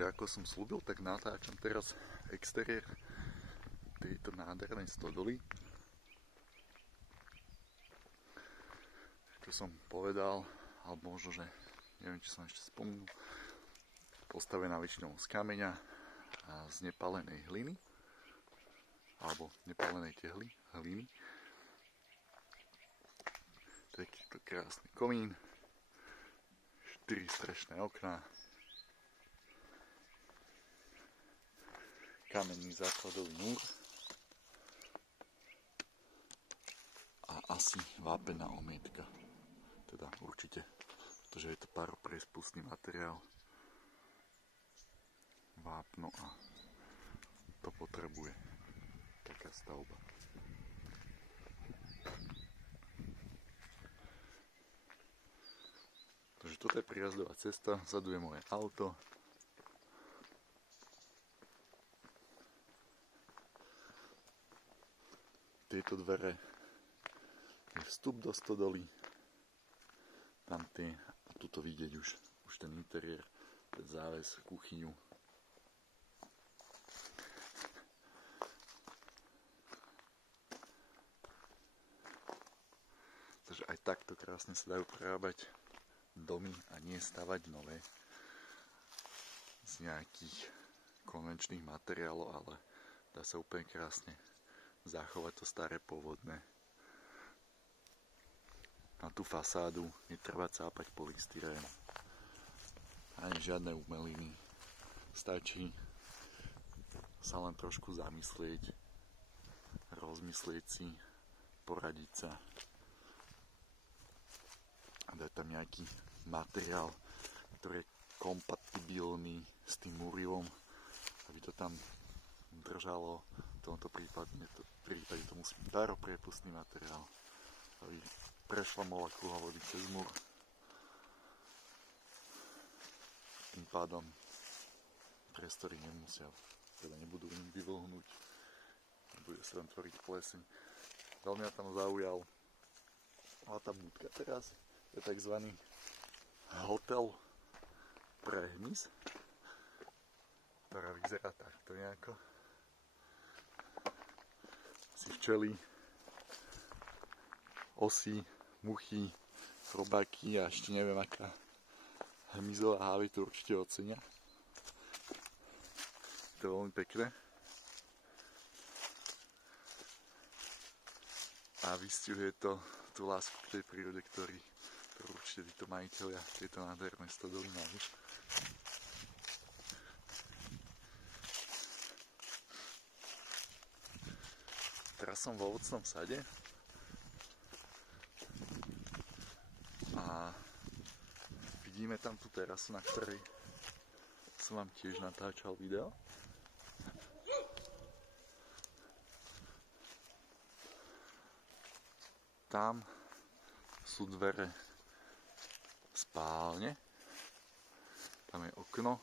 Takže ako som slúbil, tak natáčam teraz exteriér tejto nádhernej stodoly. Ako som povedal, alebo možno, že neviem, či som ešte spomenul, postavená väčšinou z kameňa a z nepálenej hliny, alebo nepálenej tehly, hliny. Takýto krásny komín, 4 strešné okná, kamenný základový múr a asi vápená omietka. Teda určite, pretože je to páropriespustný materiál. Vápno a to potrebuje taká stavba. Takže toto je prijazdová cesta, vzadu je moje auto. Tieto dvere je vstup do stodoly. Tam tie, a tuto vidieť už ten interiér, ten záves, kuchyňu. Takže aj takto krásne sa dajú prerábať domy a nie stavať nové z nejakých konvenčných materiálov, ale dá sa úplne krásne zachovať to staré pôvodné. Na tú fasádu netreba cápať polystyrén ani žiadne umeliny. Stačí sa len trošku zamyslieť, rozmyslieť si, poradiť sa a dať tam nejaký materiál, ktorý je kompatibilný s tým múrivom, aby to tam držalo. V tomto prípade to musí byť páropriepustný materiál, aby prešla molekula vody cez múr. Tým pádom priestory nebudú nikdy vlhnúť, nebude sa tam tvoriť pleseň. Veľmi ma tam zaujala tá budka teraz, je tzv. Hotel pre hmyz, ktorá vyzerá takto nejako. Si včely, osy, muchy, robáky a ešte neviem aká hmyzová hávy to určite ocenia. To je veľmi pekné. A vysťahuje to tú lásku k tej prírode, ktorú určite títo majiteľia tejto nádhernej stodoly majú. Teraz som v ovocnom sade a vidíme tam tú terasu, na ktorej som vám tiež natáčal video. Tam sú dvere spálne, tam je okno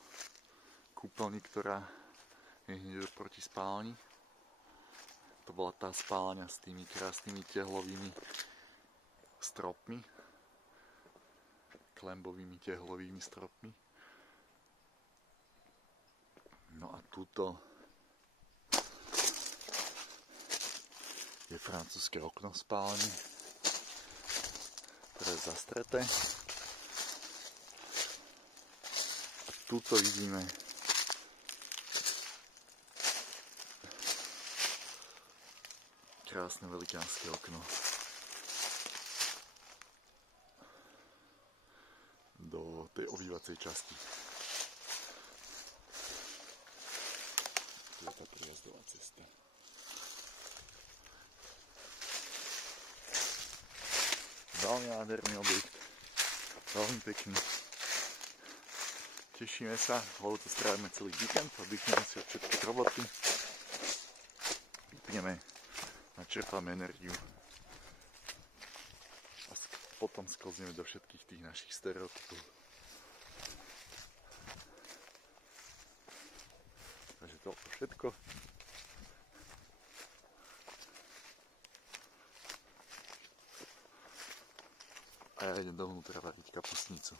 kúpeľny, ktorá je hneď proti spálni. To bola tá spálňa s tými krásnymi tehlovými stropmi, klembovými tehlovými stropmi. No a tuto je francúzske okno v spálni, ktoré je zastreté. A tuto vidíme krásne velikánske okno do tej obývacej časti. Tu je tá prijazdová cesta. Veľmi nádherný objekt, veľmi pekný. Tešíme sa, lebo to strávime celý víkend, oddychneme si od všetkých roboty. Vypneme, načerpáme energiu a potom sklzneme do všetkých tých našich stereotypov. Takže toľko všetko. A ja idem dovnútra variť kapustnicu.